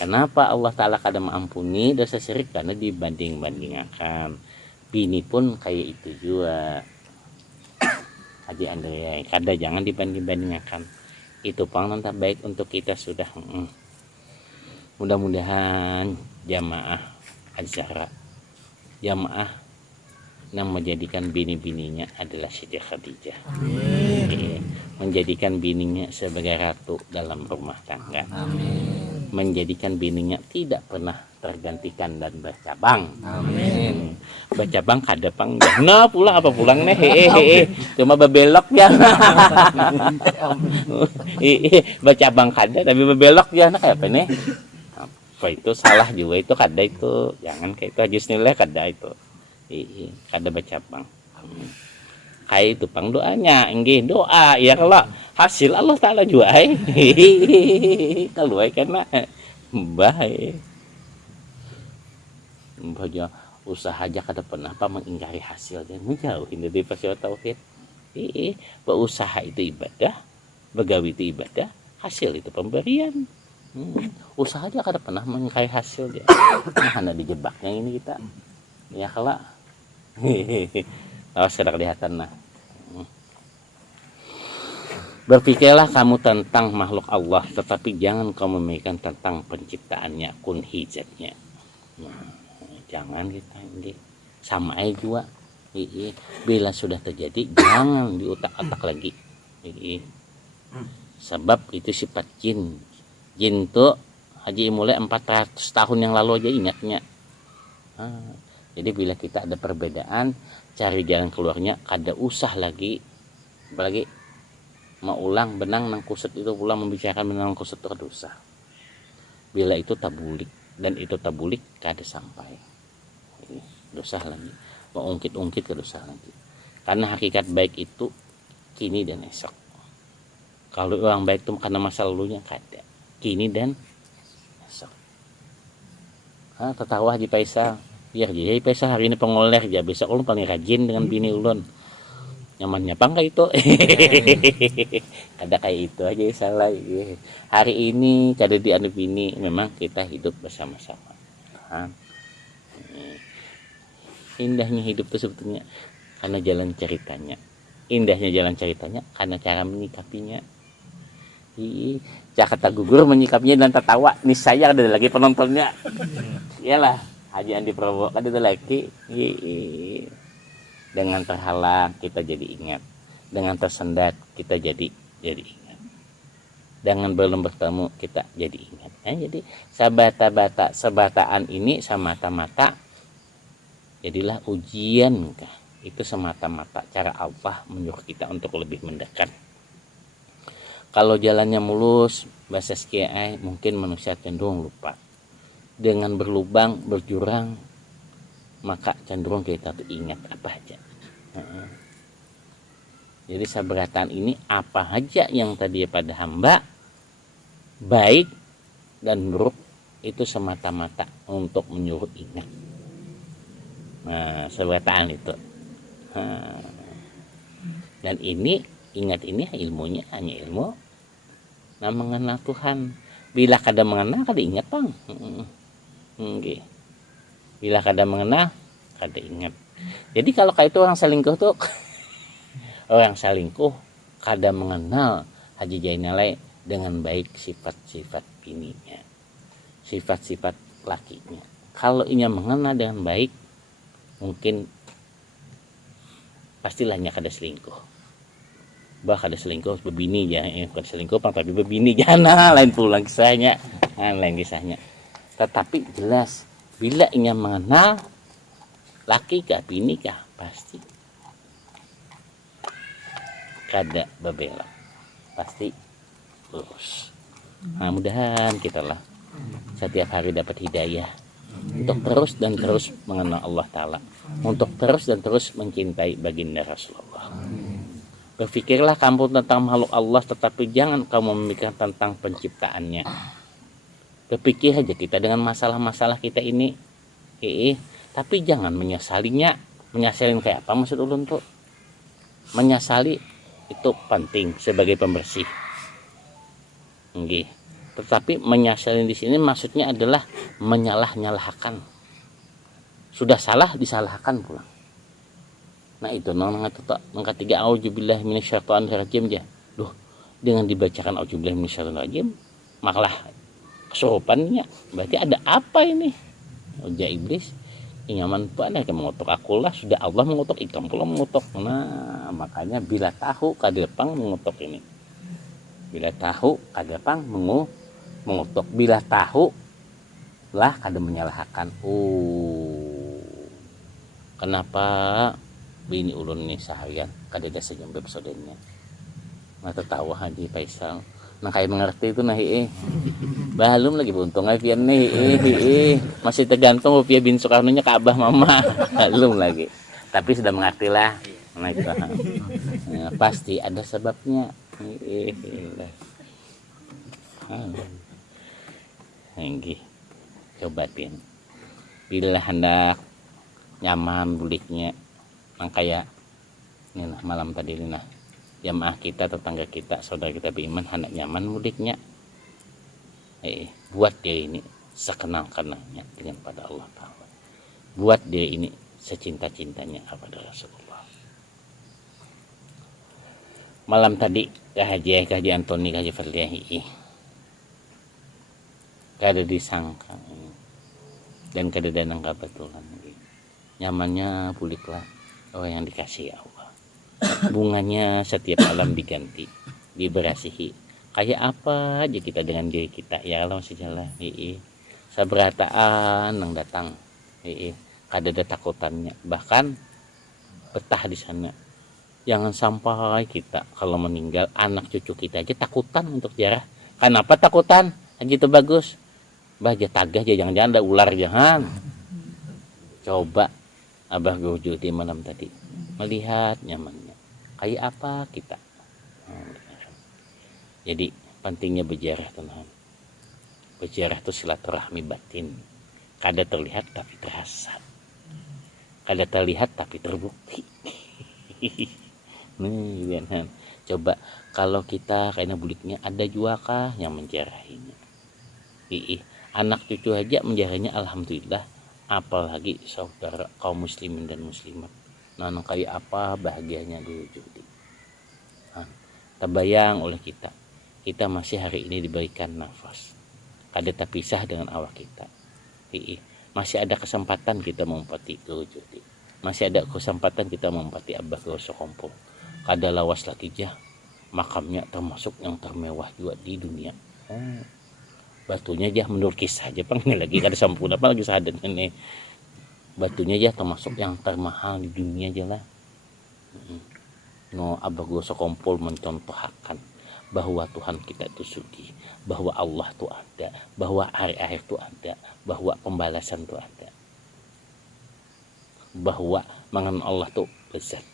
Kenapa Allah Ta'ala kadang mengampuni dosa syirik? Karena dibanding-bandingkan. Bini pun kayak itu juga. Haji Andrea, kadang jangan dibanding-bandingkan. Itu pang nanti baik untuk kita sudah. Mudah-mudahan jamaah Azhara, jamaah yang menjadikan bini-bininya adalah Siti Khadijah. Menjadikan bininya sebagai ratu dalam rumah tangga. Menjadikan bininya tidak pernah tergantikan dan bercabang. Bercabang kada pang nah pulang apa pulang nih cuma berbelok ya. Bercabang kada tapi berbelok ya nah kayak apa nih? Apa itu salah juga itu kada itu. Jangan kayak itu ajus nilai kada itu. Kada bercabang. Kayak itu pang doanya enggih doa ya kalau hasil Allah Ta'ala juga kalau karena baik bahagia usaha aja kada pernah apa mengingkari hasil dan menjauhin dari persiwa tauhid. Berusaha itu ibadah, begawi itu ibadah, hasil itu pemberian. Usaha aja kada pernah mengingkari hasil dia. Nah dijebaknya ini kita ya kalau sudah kelihatan nah. Berpikirlah kamu tentang makhluk Allah, tetapi jangan kamu memikirkan tentang penciptaannya, kun hijatnya. Jangan kita ini sama aja juga. Bila sudah terjadi, jangan diutak-atak lagi. Sebab itu sifat jin. Jin tuh Haji mulai 400 tahun yang lalu aja ingatnya. Jadi bila kita ada perbedaan, cari jalan keluarnya, kada usah lagi apalagi mau ulang benang nang kusut itu pulang membicarakan benang nang kusut itu kada usah. Bila itu tabulik dan itu tabulik kada sampai. Dosa lagi. Mau ungkit-ungkit kada usah lagi. Karena hakikat baik itu kini dan esok. Kalau orang baik itu karena masa lalunya kada. Kini dan esok. Tertawa Haji Faisal. Biar jadi Faisal hari ini pengoler aja, besok ulun paling rajin dengan bini ulun. Nyamannya apa enggak itu? Ada kayak itu aja salah. Hari ini kada dianu bini, memang kita hidup bersama-sama. Indahnya hidup itu sebetulnya karena jalan ceritanya. Indahnya jalan ceritanya karena cara menyikapinya. Jakarta gugur menyikapinya dan tertawa. Nih saya ada lagi penontonnya. Iyalah. Haji Andi Prabowo kan itu lagi dengan terhalang kita jadi ingat, dengan tersendat kita jadi ingat, dengan belum bertemu kita jadi ingat. Jadi sebataan ini semata-mata jadilah ujian kah? Itu semata-mata cara Allah menyuruh kita untuk lebih mendekat. Kalau jalannya mulus, bahasa sekiai mungkin manusia cenderung lupa. Dengan berlubang, berjurang, maka cenderung kita tuh ingat apa aja. Jadi sabratan ini apa aja yang tadi pada hamba baik dan buruk itu semata-mata untuk menyuruh ingat. Nah, sabratan itu. Nah, dan ini ingat ini ilmunya hanya ilmu nah mengenal Tuhan. Bila kada mengenal kada ingat bang. Okay. Bila kada mengenal kada ingat. Jadi kalau kayak itu orang selingkuh tuh orang selingkuh kada mengenal Haji Jainalai dengan baik sifat-sifat bininya, sifat-sifat lakinya. Kalau inya mengenal dengan baik, mungkin pastilah nya kada selingkuh. Bah kada selingkuh bebini ya, kada selingkuh tapi bebini jangan lain pulang kisahnya, lain kisahnya. Tetapi jelas bila inya mengenal laki kah bini kah pasti kada babelok, pasti lurus. Nah, mudahan kita lah setiap hari dapat hidayah untuk terus dan terus mengenal Allah Ta'ala, untuk terus dan terus mencintai baginda Rasulullah. Berpikirlah kamu tentang makhluk Allah, tetapi jangan kamu memikirkan tentang penciptaannya. Berpikir aja kita dengan masalah-masalah kita ini, tapi jangan menyesalinya. Menyesalin kayak apa maksud ulun tuh? Menyesali itu penting sebagai pembersih. Okay. Tetapi menyesalin di sini maksudnya adalah menyalah-nyalahkan. Sudah salah disalahkan pula. Nah itu nang ketiga auzubillahi minasyaitonir rajim ya. Duh, dengan dibacakan auzubillahi minasyaitonir rajim malah kesurupannya. Berarti ada apa ini? Ujar iblis. Nyaman banget mengutuk akulah, sudah Allah mengutuk, ikam pula mengutuk. Nah makanya bila tahu kadepang mengutuk ini, bila tahu kadepang mengutuk, bila tahu lah kada menyalahkan. Kenapa bini ulun ini seharian kada ada senyum episodenya, mata tawa Haji Faisal nah kayak mengerti itu nah belum lagi buntung ay pian nih masih tergantung rupiah bin Soekarno nya ke abah mama belum lagi, tapi sudah mengerti lah. Nah itu nah, pasti ada sebabnya. Enggi coba tin bila hendak nyaman buliknya nang kayak ini nah malam tadi ini nah jamaah kita, tetangga kita, saudara kita beriman hendak nyaman mudiknya, buat dia ini sekenal-kenalnya dengan pada Allah Ta'ala, buat dia ini secinta-cintanya kepada Rasulullah. Malam tadi Haji Antoni Haji Farliahi kada disangka dan kada danang kebetulan nyamannya puliklah orang yang dikasih Allah. Bunganya setiap malam diganti, diberasihi. Kayak apa aja kita dengan diri kita ya Allah masih jalan. Saberataan yang datang. Kada ada takutannya. Bahkan betah di sana. Jangan sampai kita kalau meninggal anak cucu kita aja takutan untuk jarah. Kenapa takutan? Haji itu bagus. Bahagia tagah aja jangan-jangan ada ular jangan. Coba Abah Guru di malam tadi melihat nyamannya kayak apa kita. Jadi pentingnya berjarah teman. Berjarah itu silaturahmi batin, kada terlihat tapi terasa, kada terlihat tapi terbukti. Nih kan coba kalau kita karena buliknya ada juga kah yang menjarahinya. Anak cucu aja menjarahinya alhamdulillah, apalagi saudara kaum muslimin dan muslimat. Nah kayak apa bahagianya dulu jadi. Terbayang oleh kita masih hari ini diberikan nafas, kada terpisah dengan awak kita. Masih ada kesempatan kita mengumpati Guru Judi, masih ada kesempatan kita mengumpati Abah Guru Sokompo. Kada lawas lagi jah, makamnya termasuk yang termewah juga di dunia. Batunya jah menurut kisah aja pang ini lagi kada sempurna apa lagi sahadat ini. Batunya ya termasuk yang termahal di dunia aja lah. No Abah Guru Sokompol mencontohkan bahwa Tuhan kita itu suci, bahwa Allah itu ada, bahwa hari-akhir itu ada, bahwa pembalasan itu ada, bahwa mengenal Allah itu lezat,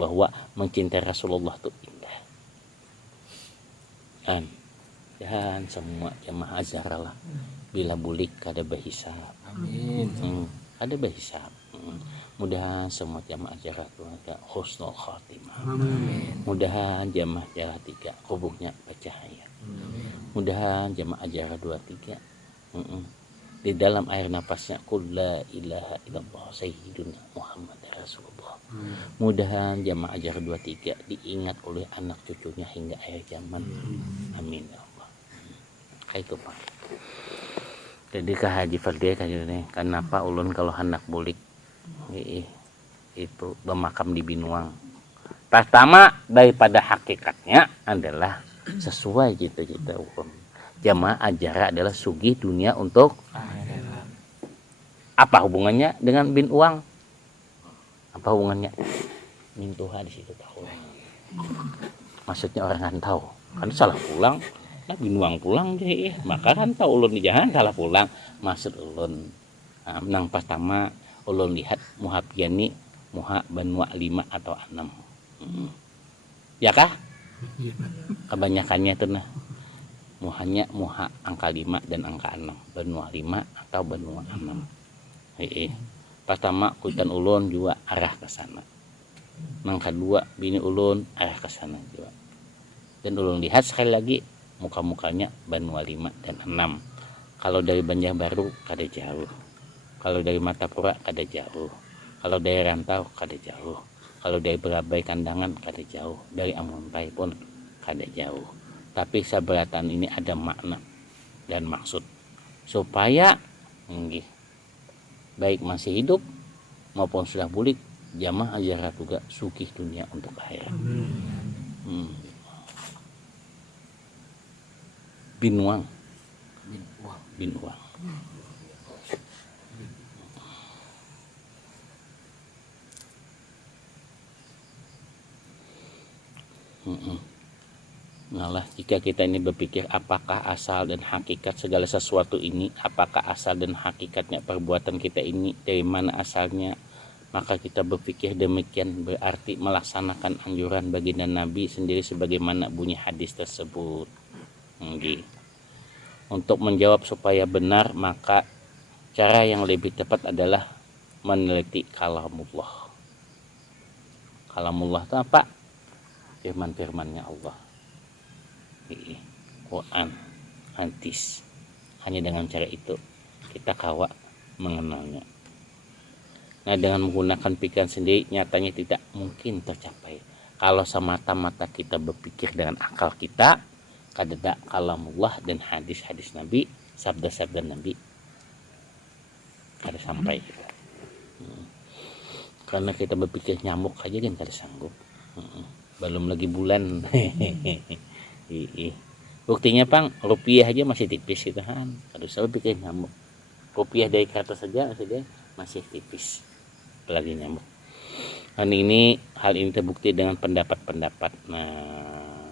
bahwa mencintai Rasulullah itu indah. Dan semua jamaah azhar lah bila bulik kada berhisab. Amin. Kada berhisab. Mudahan semua jamaah azhar itu husnul khatimah. Amin. Mudahan jamaah azhar 3 kubuknya bercahaya. Mudahan jamaah azhar 23 di dalam air napasnya qul la ilaha illallah sayyiduna Muhammad Rasulullah. Mudahan jamaah ajar 23 diingat oleh anak cucunya hingga akhir zaman. Amin ya Allah. Kayak itu Pak. Jadi ke Haji Fadil kayaknya kenapa ulun kalau hendak bulik itu bermakam di Binuang. Pertama daripada hakikatnya adalah sesuai cita-cita ulun. Jamaah ajar adalah sugih dunia untuk apa hubungannya dengan bin uang? Apa hubungannya? Mintuha di situ tahu. Maksudnya orang kan tahu. Kan salah pulang, nah bin uang pulang deh. Maka kan tahu ulun di jalan salah pulang. Maksud ulun nang pertama ulun lihat muha piani muha banua 5 atau 6. Ya kah? Kebanyakannya itu nah. Muhanya muha angka 5 dan angka 6. Benua 5 atau benua 6. Pertama kuitan ulun juga arah ke sana. Yang kedua bini ulun arah ke sana juga. Dan ulun lihat sekali lagi muka-mukanya benua 5 dan 6. Kalau dari Banjarbaru kada jauh. Kalau dari Martapura kada jauh. Kalau dari Rantau kada jauh. Kalau dari Berabai Kandangan kada jauh. Dari Amuntai pun kada jauh. Tapi sabratan ini ada makna dan maksud supaya baik masih hidup maupun sudah bulik jamaah ajar juga sugih dunia untuk akhirat. Binuang. Nah, jika kita ini berpikir apakah asal dan hakikat segala sesuatu ini, apakah asal dan hakikatnya perbuatan kita ini, dari mana asalnya, maka kita berpikir demikian berarti melaksanakan anjuran baginda Nabi sendiri sebagaimana bunyi hadis tersebut. Untuk menjawab supaya benar, maka cara yang lebih tepat adalah meneliti kalamullah. Kalamullah itu apa? Firman-firmannya Allah. Quran, hadis. Hanya dengan cara itu kita kawa mengenalnya. Nah, dengan menggunakan pikiran sendiri nyatanya tidak mungkin tercapai. Kalau semata-mata kita berpikir dengan akal kita, kadada kalamullah dan hadis-hadis Nabi, sabda-sabda Nabi kada sampai kita. Karena kita berpikir nyamuk aja kan kada sanggup. Belum lagi bulan. Buktinya Pang, rupiah aja masih tipis gitu kan. Harus saya pikir nyamuk. Rupiah dari kertas saja masih tipis. Apalagi nyamuk. Hal ini terbukti dengan pendapat-pendapat. Nah,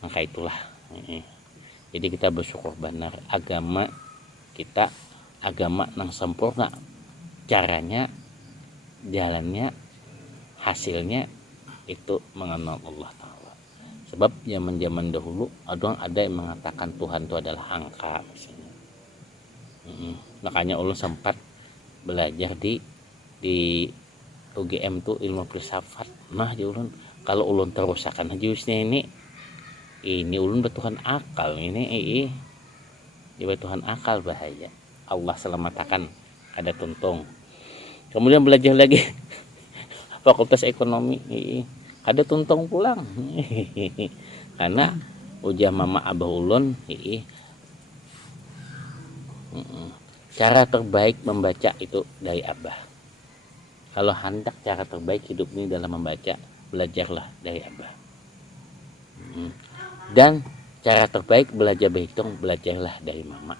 maka itulah. Jadi kita bersyukur benar agama kita agama yang sempurna. Caranya, jalannya, hasilnya itu mengenal Allah Ta'ala. Sebab zaman dahulu ada yang mengatakan Tuhan itu adalah angka misalnya. Makanya ulun sempat belajar di UGM tuh ilmu filsafat. Nah di ulun kalau ulun terusakan jurusnya ini ulun bertuhan akal ini bertuhan akal bahaya. Allah selamatkan ada tuntung. Kemudian belajar lagi Fakultas Ekonomi ada tuntung pulang karena ujah mama abah ulun cara terbaik membaca itu dari abah. Kalau hendak cara terbaik hidup ini dalam membaca, belajarlah dari abah. Dan cara terbaik belajar berhitung, belajarlah dari mama.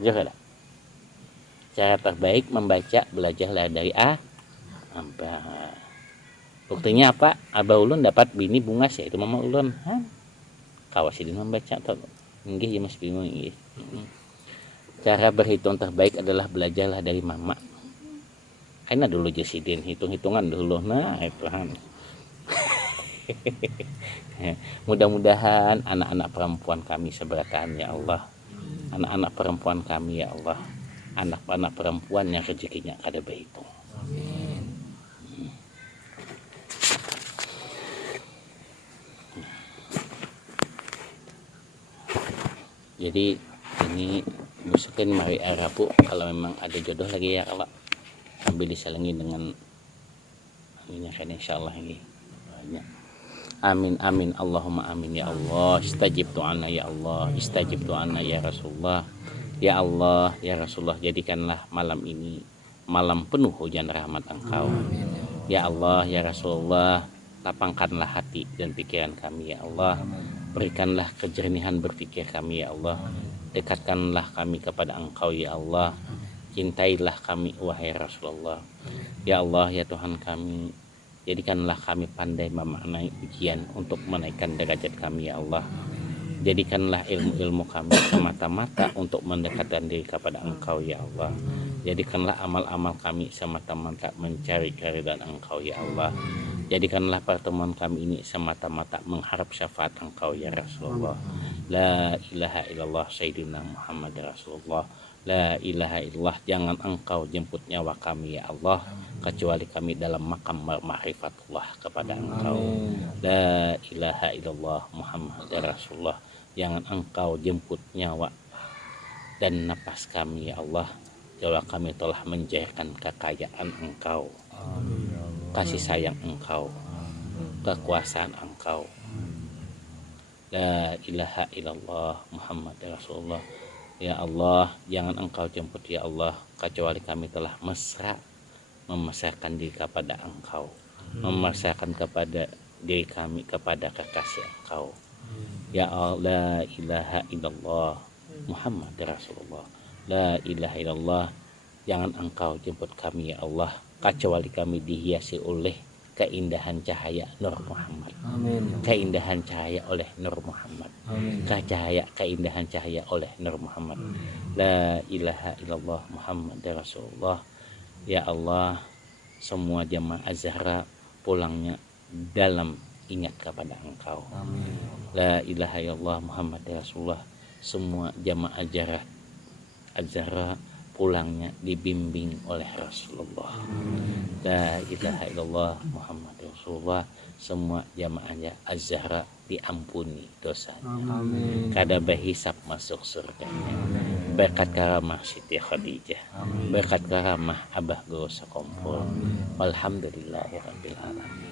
Juga cara terbaik membaca, belajarlah dari abah. Buktinya apa? Abah ulun dapat bini bungas ya itu mama ulun. Kawasidin membaca atau nggih ya Mas bingung nggih. Cara berhitung terbaik adalah belajarlah dari mama. Aina dulu jesidin hitung-hitungan dulu nah itu han. Mudah-mudahan anak-anak perempuan kami seberkahan ya Allah. Anak-anak perempuan kami ya Allah. Anak-anak perempuan yang rezekinya kada berhitung. Jadi ini masukin mari Arabu kalau memang ada jodoh lagi ya kalau sambil diselingi dengan aminnya kan insyaallah ini banyak. Amin amin Allahumma amin ya Allah. Istajib doana ya Allah. Istajib doana ya Rasulullah. Ya Allah ya Rasulullah, jadikanlah malam ini malam penuh hujan rahmat Engkau. Ya Allah ya Rasulullah, lapangkanlah hati dan pikiran kami ya Allah. Berikanlah kejernihan berpikir kami ya Allah. Dekatkanlah kami kepada Engkau ya Allah. Cintailah kami wahai Rasulullah. Ya Allah ya Tuhan kami, jadikanlah kami pandai memaknai ujian untuk menaikkan derajat kami ya Allah. Jadikanlah ilmu-ilmu kami semata-mata untuk mendekatkan diri kepada Engkau ya Allah. Jadikanlah amal-amal kami semata-mata mencari keridhaan Engkau ya Allah. Jadikanlah pertemuan kami ini semata-mata mengharap syafaat Engkau ya Rasulullah. La ilaha illallah Sayyidina Muhammad Rasulullah. La ilaha illallah, jangan Engkau jemput nyawa kami ya Allah kecuali kami dalam makam ma'rifatullah kepada Engkau. La ilaha illallah Muhammad Rasulullah, jangan Engkau jemput nyawa dan napas kami ya Allah kalau kami telah menjayakan kekayaan Engkau, kasih sayang Engkau, kekuasaan Engkau. La ilaha illallah Muhammad Rasulullah. Ya Allah, jangan Engkau jemput ya Allah kecuali kami telah mesra memasrahkan diri kepada Engkau, memasrahkan kepada diri kami kepada kekasih Engkau. Ya Allah, la ilaha illallah Muhammad Rasulullah. La ilaha illallah, jangan Engkau jemput kami ya Allah kecuali kami dihiasi oleh keindahan cahaya Nur Muhammad. Amin. Keindahan cahaya oleh Nur Muhammad. Amin. Keindahan cahaya oleh Nur Muhammad. La ilaha illallah Muhammad Rasulullah. Ya Allah, semua jamaah Azhara pulangnya dalam ingat kepada Engkau. Amin. La ilaha illallah Muhammad Rasulullah. Semua jamaah Azhara pulangnya dibimbing oleh Rasulullah. La ilaha illallah Muhammad Rasulullah. Semua jamaahnya Az-Zahra diampuni dosanya. Amin. Kada berhisap masuk surganya. Berkat karamah Siti Khadijah. Berkat karamah Abah Guru Sakompul. Walhamdulillahirabbil alamin.